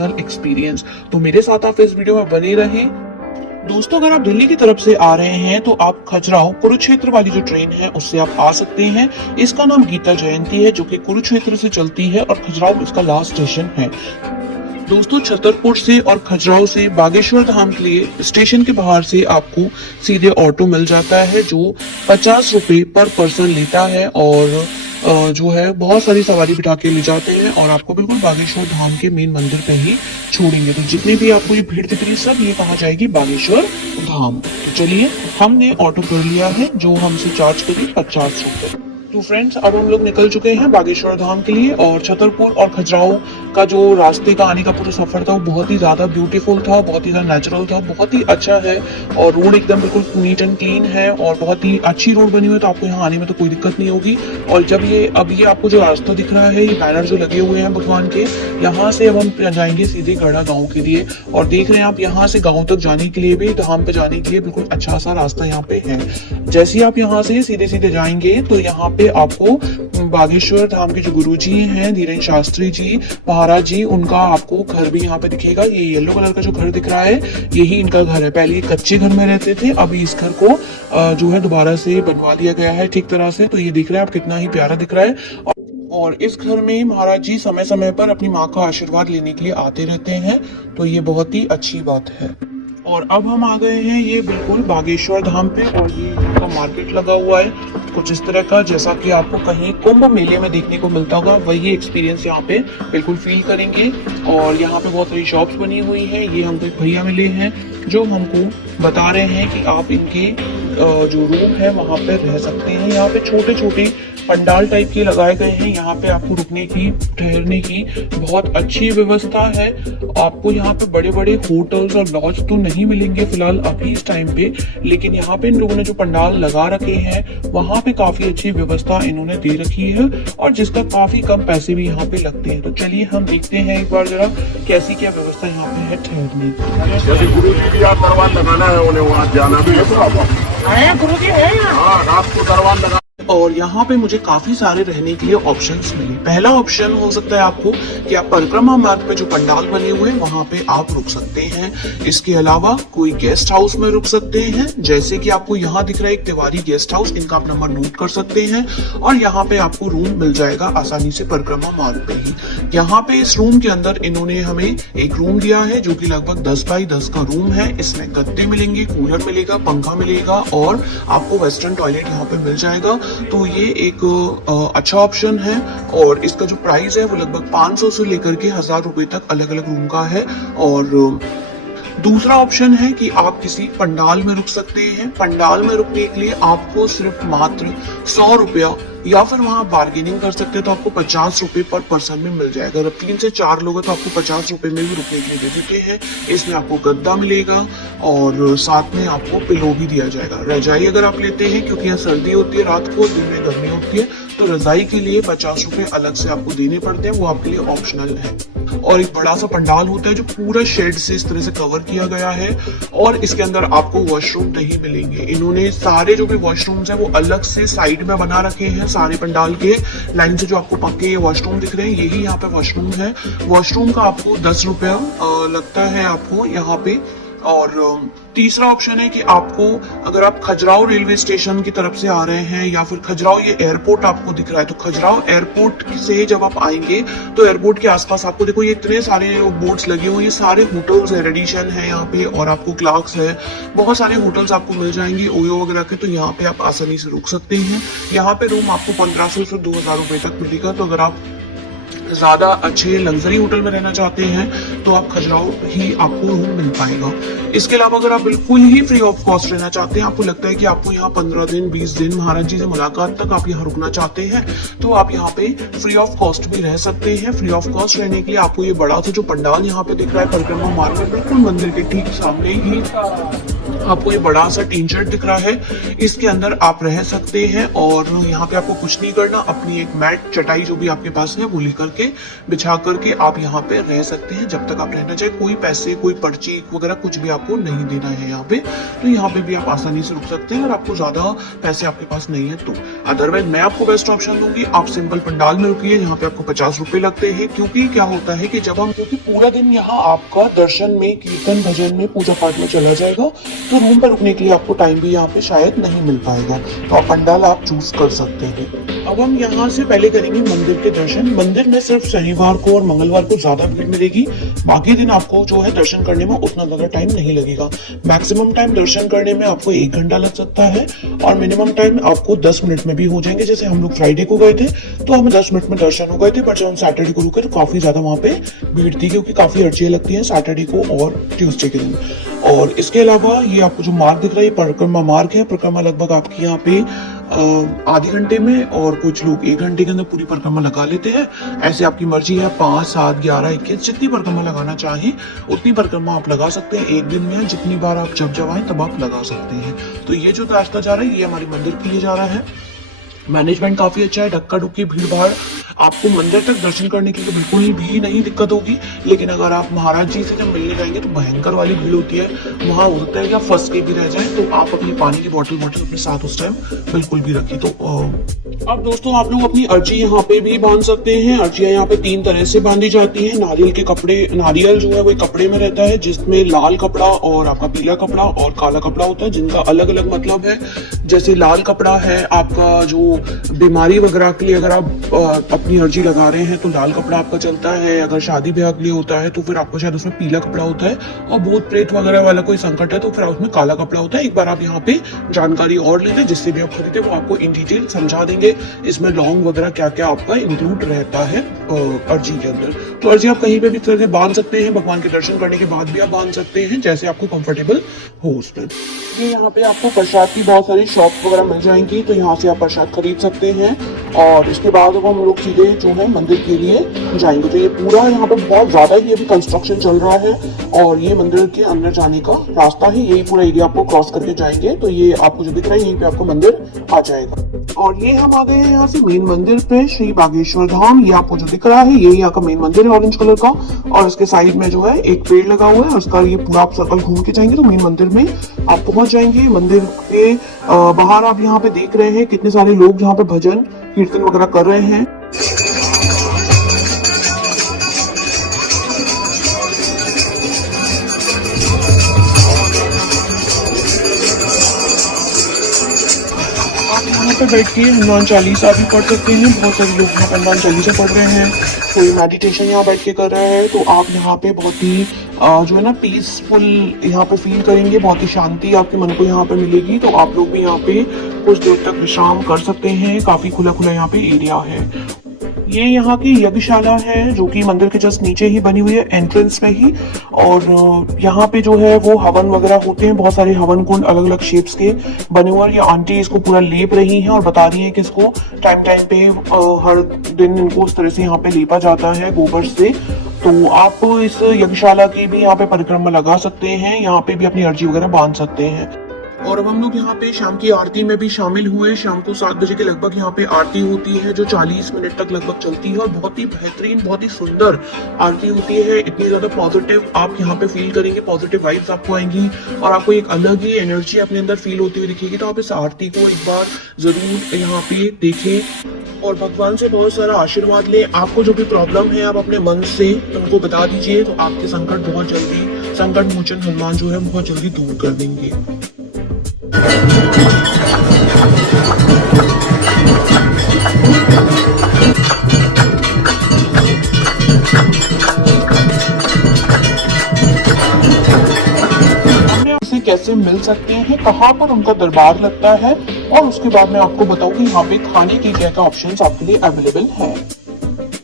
Personal experience. तो मेरे साथ आप इस वीडियो में बने रहें। दोस्तों, अगर आप दिल्ली की तरफ से आ रहे हैं तो आप खजुराहो कुरुक्षेत्र वाली जो ट्रेन है उससे आप आ सकते हैं। इसका नाम गीता जयंती है, जो कि कुरुक्षेत्र से चलती है और खजुराहो इसका लास्ट स्टेशन है। दोस्तों, छतरपुर से और खजुराहो से बागेश्वर धाम के लिए स्टेशन के बाहर से आपको सीधे ऑटो मिल जाता है, जो 50 रुपए पर पर्सन लेता है और जो है बहुत सारी सवारी बिठा के ले जाते हैं और आपको बिल्कुल बागेश्वर धाम के मेन मंदिर पे ही छोड़ेंगे। तो जितनी भी आपको ये भीड़ दिख रही है सब ये कहा जाएगी बागेश्वर धाम। तो चलिए, हमने ऑटो कर लिया है जो हमसे चार्ज करेगी 50 रुपए। तो फ्रेंड्स, अब हम लोग निकल चुके हैं बागेश्वर धाम के लिए और छतरपुर और खजुराहो का जो रास्ते का आने का पूरा सफर था वो बहुत ही ज्यादा ब्यूटीफुल था, बहुत ही ज्यादा नेचुरल था, बहुत ही अच्छा है और रोड एकदम बिल्कुल नीट एंड क्लीन है और बहुत ही अच्छी रोड बनी हुई है। तो आपको यहाँ आने में तो कोई दिक्कत नहीं होगी। और जब ये आपको जो रास्ता दिख रहा है, ये बैनर जो लगे हुए हैं भगवान के, यहाँ से अब हम जाएंगे सीधे गढ़ा गाँव के लिए। और देख रहे हैं आप, यहाँ से गाँव तक जाने के लिए भी, धाम पे जाने के लिए बिल्कुल अच्छा सा रास्ता यहाँ पे है। जैसे ही आप यहाँ से सीधे सीधे जाएंगे तो यहाँ पे आपको बागेश्वर धाम के जो गुरुजी हैं, धीरेन्द्र शास्त्री जी महाराज जी, उनका आपको घर भी यहाँ पे दिखेगा। ये येलो कलर का जो घर दिख रहा है यही इनका घर है। पहले ये कच्चे घर में रहते थे, अभी इस घर को जो है दोबारा से बनवा दिया गया है ठीक तरह से। तो ये दिख रहा है आप, कितना ही प्यारा दिख रहा है। और इस घर में महाराज जी समय समय पर अपनी माँ का आशीर्वाद लेने के लिए आते रहते हैं, तो ये बहुत ही अच्छी बात है। और अब हम आ गए हैं ये बिल्कुल बागेश्वर धाम पे और ये यहाँ का मार्केट लगा हुआ है कुछ इस तरह का, जैसा कि आपको कहीं कुंभ मेले में देखने को मिलता होगा, वही एक्सपीरियंस यहाँ पे बिल्कुल फील करेंगे। और यहाँ पे बहुत सारी शॉप्स बनी हुई हैं। ये हमको एक भैया मिले हैं जो हमको बता रहे हैं कि आप इनके जो रूम है वहाँ पे रह सकते हैं। यहाँ पे छोटे छोटे पंडाल टाइप के लगाए गए हैं। यहाँ पे आपको रुकने की, ठहरने की बहुत अच्छी व्यवस्था है। आपको यहाँ पे बड़े बड़े होटल्स और लॉज तो नहीं मिलेंगे फिलहाल अभी इस टाइम पे, लेकिन यहाँ पे इन लोगों ने जो पंडाल लगा रखे हैं वहाँ पे काफी अच्छी व्यवस्था इन्होंने दे रखी है और जिसका काफी कम पैसे भी यहाँ पे लगते हैं। तो चलिए हम देखते हैं एक बार जरा कैसी क्या व्यवस्था यहाँ पे है ठहरने की। जैसे गुरु जी की आप दरबार लगाना है, उन्हें वहाँ जाना भी है तो आप गुरु जी है रात को दरबार लगा। और यहाँ पे मुझे काफी सारे रहने के लिए ऑप्शंस मिले। पहला ऑप्शन हो सकता है आपको कि आप परिक्रमा मार्ग पे जो पंडाल बने हुए हैं वहां पे आप रुक सकते हैं। इसके अलावा कोई गेस्ट हाउस में रुक सकते हैं, जैसे कि आपको यहाँ दिख रहा है एक तिवारी गेस्ट हाउस, इनका आप नंबर नोट कर सकते हैं और यहाँ पे आपको रूम मिल जाएगा आसानी से परिक्रमा मार्ग पे ही। यहाँ पे इस रूम के अंदर इन्होंने हमें एक रूम दिया है जो कि लगभग 10 बाई 10 का रूम है। इसमें गद्दे मिलेंगे, कूलर मिलेगा, पंखा मिलेगा और आपको वेस्टर्न टॉयलेट यहाँ पे मिल जाएगा। तो ये एक अच्छा ऑप्शन है और इसका जो प्राइस है वो लगभग 500 से लेकर के 1000 रुपए तक अलग अलग रूम का है। और दूसरा ऑप्शन है कि आप किसी पंडाल में रुक सकते हैं। पंडाल में रुकने के लिए आपको सिर्फ मात्र 100 रुपया या फिर वहाँ बार्गेनिंग कर सकते हैं तो आपको 50 रुपए पर पर्सन में मिल जाएगा। अगर 3 से 4 लोग हैं तो आपको 50 रुपए में भी रुकने के लिए दे देते हैं। इसमें आपको गद्दा मिलेगा और साथ में आपको पिलो भी दिया जाएगा। रजाई अगर आप लेते हैं, क्योंकि यहाँ सर्दी होती है रात को, दिन में गर्मी होती है, तो रजाई के लिए 50 रुपए अलग से आपको देने पड़ते हैं, वो आपके लिए ऑप्शनल है। और एक बड़ा सा पंडाल होता है जो पूरा शेड से इस तरह से कवर किया गया है और इसके अंदर आपको वॉशरूम नहीं मिलेंगे। इन्होंने सारे जो भी वॉशरूम्स हैं वो अलग से साइड में बना रखे हैं। सारे पंडाल के लाइन से जो आपको पक्के वॉशरूम दिख रहे हैं यही यहाँ पे वॉशरूम है। वॉशरूम का आपको 10 रुपया लगता है आपको यहाँ पे। और तीसरा ऑप्शन है कि आपको, अगर आप खजुराहो रेलवे स्टेशन की तरफ से आ रहे हैं या फिर खजुराहो ये एयरपोर्ट आपको दिख रहा है, तो खजुराहो एयरपोर्ट से जब आप आएंगे तो एयरपोर्ट के आसपास आपको देखो ये इतने सारे बोर्ड्स लगे हुए हैं, ये सारे होटल्स है, रेडिशन है यहाँ पे और आपको क्लार्क्स है, बहुत सारे होटल्स आपको मिल जाएंगे ओयो वगैरह के। तो यहाँ पे आप आसानी से रुक सकते हैं। यहाँ पे रूम आपको 1500 से 2000 रुपए तक मिलेगा। तो अगर आप ज्यादा अच्छे लग्जरी होटल में रहना चाहते हैं तो आप खजुराहो ही आपको रूम मिल पाएगा। इसके अलावा अगर आप बिल्कुल ही फ्री ऑफ कॉस्ट रहना चाहते हैं, आपको लगता है कि आपको यहाँ 15 दिन 20 दिन महाराज जी से मुलाकात तक आप यहाँ रुकना चाहते हैं, तो आप यहाँ पे फ्री ऑफ कॉस्ट भी रह सकते हैं। फ्री ऑफ कॉस्ट रहने के लिए आपको ये बड़ा सा जो पंडाल यहाँ पे दिख रहा है परिक्रमा मार्ग में बिल्कुल मंदिर के ठीक सामने ही आपको ये बड़ा सा टीन शेड दिख रहा है, इसके अंदर आप रह सकते हैं और यहाँ पे आपको कुछ नहीं करना, अपनी एक मैट चटाई जो भी आपके पास है वो लेकर के बिछा करके आप यहाँ पे रह सकते हैं जब तक आप रहना चाहे। कोई पैसे, कोई पर्ची वगैरह कुछ भी आपको नहीं देना है यहाँ पे, तो यहाँ पे भी आप आसानी से रुक सकते हैं अगर आपको ज्यादा पैसे आपके पास नहीं है तो। अदरवाइज मैं आपको बेस्ट ऑप्शन दूंगी, आप सिंपल पंडाल में रुकिए, यहाँ पे आपको 50 रुपए लगते हैं। क्योंकि क्या होता है कि जब हम, क्योंकि पूरा दिन यहाँ आपका दर्शन में, कीर्तन भजन में, पूजा पाठ में चला जाएगा, तो रूम पर रुकने के लिए आपको टाइम भी यहाँ पे शायद नहीं मिल पाएगा, तो आप पंडाल आप चूज कर सकते हैं। अब हम यहाँ से पहले करेंगे मंदिर के दर्शन। मंदिर में सिर्फ शनिवार को और मंगलवार को ज्यादा भीड़ मिलेगी, बाकी दिन आपको जो है दर्शन करने में उतना ज्यादा टाइम नहीं लगेगा। मैक्सिमम टाइम दर्शन करने में आपको 1 घंटा लग सकता है और मिनिमम टाइम आपको 10 मिनट में भी हो जाएंगे। जैसे हम लोग फ्राइडे को गए थे तो हमें 10 मिनट में दर्शन हो गए थे, पर जब हम सैटरडे को रुके तो काफी ज्यादा वहाँ पे भीड़ थी, क्योंकि काफी अर्जियां लगती है सैटरडे को और ट्यूसडे के दिन। और इसके अलावा ये आपको जो मार्ग दिख रहा है, परिक्रमा मार्ग है। परिक्रमा लगभग आपकी यहाँ पे आधे घंटे में, और कुछ लोग 1 घंटे के अंदर पूरी परिक्रमा लगा लेते हैं। ऐसे आपकी मर्जी है, 5, 7, 11, 21 जितनी परिक्रमा लगाना चाहे उतनी परिक्रमा आप लगा सकते हैं एक दिन में। जितनी बार आप जब आए तब आप लगा सकते हैं। तो ये जो रास्ता जा रहा है ये हमारे मंदिर के लिए जा रहा है। मैनेजमेंट काफी अच्छा है, धक्का धुक्की भीड़ भाड़, आपको मंदिर तक दर्शन करने के लिए बिल्कुल भी नहीं दिक्कत होगी। लेकिन अगर आप महाराज जी से जब मिलने जाएंगे तो भयंकर वाली भीड़ होती है, वहां हो सकता है कि आप फंस के भी रह जाए, तो आप अपनी पानी की बोतल अपने साथ उस टाइम बिल्कुल भी रखिए। तो अब दोस्तों आप लोग अपनी अर्जी यहाँ पे भी बांध सकते हैं। अर्जियां यहाँ पे 3 तरह से बांधी जाती है। नारियल के कपड़े, नारियल जो है वो कपड़े में रहता है जिसमें लाल कपड़ा और आपका पीला कपड़ा और काला कपड़ा होता है, जिनका अलग अलग मतलब है। जैसे लाल कपड़ा है आपका जो बीमारी वगैरह के लिए, अगर आप अपनी अर्जी लगा रहे हैं तो लाल कपड़ा आपका चलता है। अगर शादी ब्याह के लिए होता है तो फिर आपको शायद उसमें पीला कपड़ा होता है, और भूत प्रेत वगैरह वाला कोई संकट है तो फिर उसमें काला कपड़ा होता है। एक बार आप यहाँ पे जानकारी और लेते, जिससे भी आप खरीदे वो आपको इन डिटेल समझा देंगे इसमें लॉन्ग वगैरह क्या क्या आपका इंक्लूड रहता है अर्जी के अंदर। तो अर्जी आप कहीं पे भी तरह से बांध सकते हैं, भगवान के दर्शन करने के बाद भी आप बांध सकते हैं, जैसे आपको कंफर्टेबल हो उसमें। ये यहाँ पे आपको प्रसाद की बहुत सारी शॉप वगैरह मिल जाएंगी, तो यहाँ से आप प्रसाद खरीद सकते हैं। और इसके बाद अब हम लोग सीधे जो है मंदिर के लिए जाएंगे। तो ये पूरा यहाँ पे बहुत ज्यादा ही अभी कंस्ट्रक्शन चल रहा है, और ये मंदिर के अंदर जाने का रास्ता है। यही पूरा एरिया आपको क्रॉस करके जाएंगे तो ये आपको जो दिख रहा है यहीं पे आपको मंदिर आ जाएगा। और ये हम आ गए हैं यहाँ से मेन मंदिर पे, श्री बागेश्वर धाम। ये आपको जो दिख रहा है यही यहाँ का मेन मंदिर है, ऑरेंज कलर का, और इसके साइड में जो है एक पेड़ लगा हुआ है, उसका ये पूरा आप सर्कल घूम के जाएंगे तो मेन मंदिर में आप पहुंच जाएंगे। मंदिर के बाहर आप यहाँ पे देख रहे हैं कितने सारे लोग यहाँ पे भजन कीर्तन वगैरह कर रहे हैं। यहाँ पे बैठ के हनुमान चालीसा भी पढ़ सकते हैं। बहुत सारे लोग यहाँ पे हनुमान चालीसा पढ़ रहे हैं, कोई मेडिटेशन यहाँ बैठ के कर रहा है। तो आप यहाँ पे बहुत ही जो है ना पीसफुल यहाँ पे फील करेंगे, बहुत ही शांति आपके मन को यहाँ पे मिलेगी। तो आप लोग भी यहाँ पे कुछ देर तक विश्राम कर सकते हैं। काफी खुला खुला यहाँ पे एरिया है। ये यहाँ की यज्ञशाला है जो कि मंदिर के जस्ट नीचे ही बनी हुई है, एंट्रेंस पे ही। और यहाँ पे जो है वो हवन वगैरह होते हैं, बहुत सारे हवन कुंड अलग अलग शेप्स के बने हुए हैं। ये आंटी इसको पूरा लेप रही हैं और बता रही हैं कि इसको टाइम टाइम पे हर दिन इनको उस तरह से यहाँ पे लेपा जाता है गोबर से। तो आप इस यज्ञशाला की भी यहाँ पे परिक्रमा लगा सकते हैं, यहाँ पे भी अपनी अर्जी वगैरह बांध सकते हैं। और अब हम लोग यहाँ पे शाम की आरती में भी शामिल हुए। शाम को 7 बजे के लगभग यहाँ पे आरती होती है जो 40 मिनट तक लगभग चलती है, और बहुत ही बेहतरीन, बहुत ही सुंदर आरती होती है। इतनी ज्यादा पॉजिटिव आप यहाँ पे फील करेंगे, पॉजिटिव वाइब्स आपको आएंगी और आपको एक अलग ही एनर्जी अपने अंदर फील होती हुई दिखेगी। तो आप इस आरती को एक बार जरूर यहाँ पे देखें और भगवान से बहुत सारा आशीर्वाद लें। आपको जो भी प्रॉब्लम है आप अपने मन से उनको बता दीजिए, तो आपके संकट बहुत जल्दी, संकट मोचन हनुमान जो है बहुत जल्दी दूर कर देंगे। कैसे मिल सकते हैं, कहाँ पर उनका दरबार लगता है, और उसके बाद मैं आपको बताऊंगी यहाँ पे खाने की क्या क्या ऑप्शंस आपके लिए अवेलेबल है।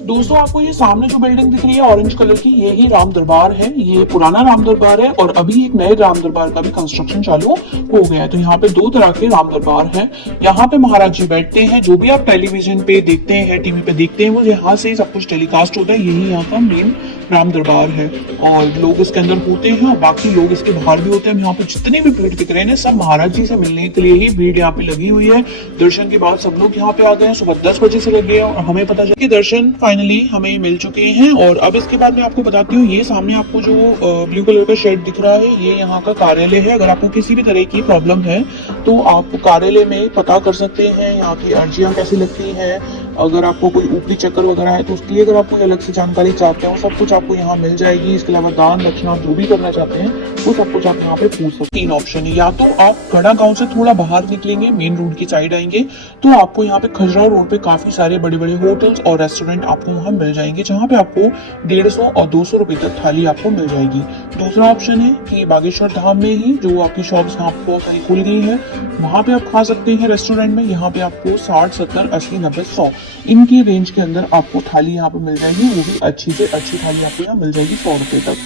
दोस्तों आपको ये सामने जो बिल्डिंग दिख रही है ऑरेंज कलर की, ये ही राम दरबार है। ये पुराना राम दरबार है और अभी एक नए राम दरबार का भी कंस्ट्रक्शन चालू हो गया है। तो यहाँ पे दो तरह के राम दरबार हैं। यहाँ पे महाराज जी बैठते हैं। जो भी आप टेलीविजन पे देखते हैं, टीवी पे देखते हैं, वो यहाँ से ही सब कुछ टेलीकास्ट होता है। यही यहाँ का मेन राम दरबार है और लोग इसके अंदर होते हैं और बाकी लोग इसके बाहर भी होते हैं। यहाँ पे जितनी भी भीड़ दिख रहे हैं सब महाराज जी से मिलने के लिए ही भीड़ यहाँ पे लगी हुई है। दर्शन के बाद सब लोग यहाँ पे आ गए हैं। सुबह 10 बजे से लगे हैं और हमें पता चला कि दर्शन फाइनली हमें मिल चुके हैं। और अब इसके बाद मैं आपको बताती हूँ, ये सामने आपको जो ब्लू कलर का शेड दिख रहा है, ये यहाँ का कार्यालय है। अगर आपको किसी भी तरह की प्रॉब्लम है तो आप कार्यालय में पता कर सकते हैं यहाँ की अर्जियां कैसी लगती हैं। अगर आपको कोई ऊपरी चक्कर वगैरह है तो उसके लिए अगर आप कोई अलग से जानकारी चाहते हो, सब कुछ आपको यहाँ मिल जाएगी। इसके अलावा दान दक्षिणा जो भी करना चाहते हैं वो सब कुछ आप यहाँ पे पूछ सकते हैं। 3 ऑप्शन है, या तो आप गड़ा गांव से थोड़ा बाहर निकलेंगे, मेन रोड की साइड आएंगे तो आपको यहाँ पे खजुराहो रोड पे काफी सारे बड़े बड़े होटल्स और रेस्टोरेंट आपको वहाँ मिल जाएंगे, जहाँ पे आपको 150 और 200 रुपए तक थाली आपको मिल जाएगी। दूसरा ऑप्शन है कि बागेश्वर धाम में ही जो आपकी शॉप्स यहाँ पे बहुत सारी खुल गई है, वहां पे आप खा सकते हैं रेस्टोरेंट में। यहाँ पे आपको 60, 70, 80, 90, 100 इनकी रेंज के अंदर आपको थाली यहाँ पे मिल जाएगी। वो भी अच्छी से अच्छी थाली आपको यहाँ मिल जाएगी 100 रुपए तक।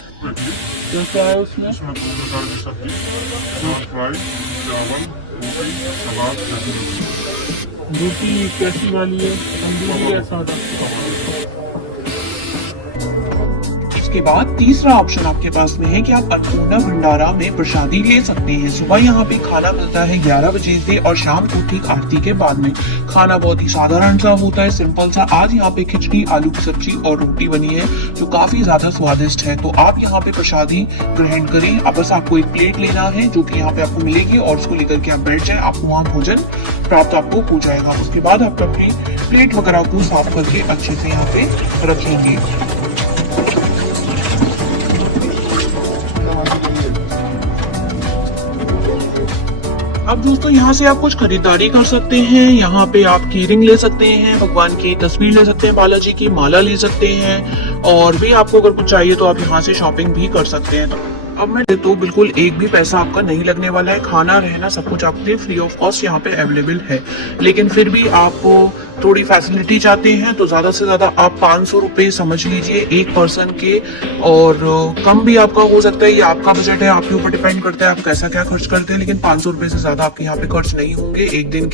क्या क्या है उसमें? इसमें 2 प्रकार की सब्जी, दाल फ्राई, चावल, रोटी, सलाद, चटनी। रोटी कैसी वाली है, तंदूरी या सादा? इसके बाद तीसरा ऑप्शन आपके पास में है कि आप अन्नपूर्णा भंडारा में प्रसादी ले सकते हैं। सुबह यहाँ पे खाना मिलता है 11 बजे से और शाम को ठीक आरती के बाद में। खाना बहुत ही साधारण सा होता है, सिंपल सा। आज यहाँ पे खिचड़ी, आलू की सब्जी और रोटी बनी है जो काफी ज्यादा स्वादिष्ट है। तो आप यहाँ पे प्रसादी ग्रहण करें। अब बस आपको एक प्लेट लेना है जो कि यहाँ पे आपको मिलेगी और उसको लेकर के आप बैठ जाए, आपको वहाँ भोजन प्राप्त आपको हो जाएगा। उसके बाद आप अपनी प्लेट वगैरह को साफ करके अच्छे से यहाँ पे रखेंगे। अब दोस्तों यहाँ से आप कुछ खरीदारी कर सकते हैं। यहाँ पे आप कीरिंग ले सकते हैं, भगवान की तस्वीर ले सकते हैं, बालाजी की माला ले सकते हैं और भी आपको अगर कुछ चाहिए तो आप यहाँ से शॉपिंग भी कर सकते हैं। अब मैं तो बिल्कुल एक भी पैसा आपका नहीं लगने वाला है। खाना रहना सब कुछ आपके लिए फ्री ऑफ कॉस्ट यहाँ पे अवेलेबल है। लेकिन फिर भी आपको थोड़ी फैसिलिटी चाहते हैं तो ज्यादा से ज्यादा आप 500 रुपए समझ लीजिए एक पर्सन के, और कम भी आपका हो सकता है। ये आपका बजट है, आपके ऊपर डिपेंड करता है आप कैसा क्या खर्च करते हैं। लेकिन 500 रुपए से ज्यादा आपके यहाँ पे खर्च नहीं होंगे एक दिन के।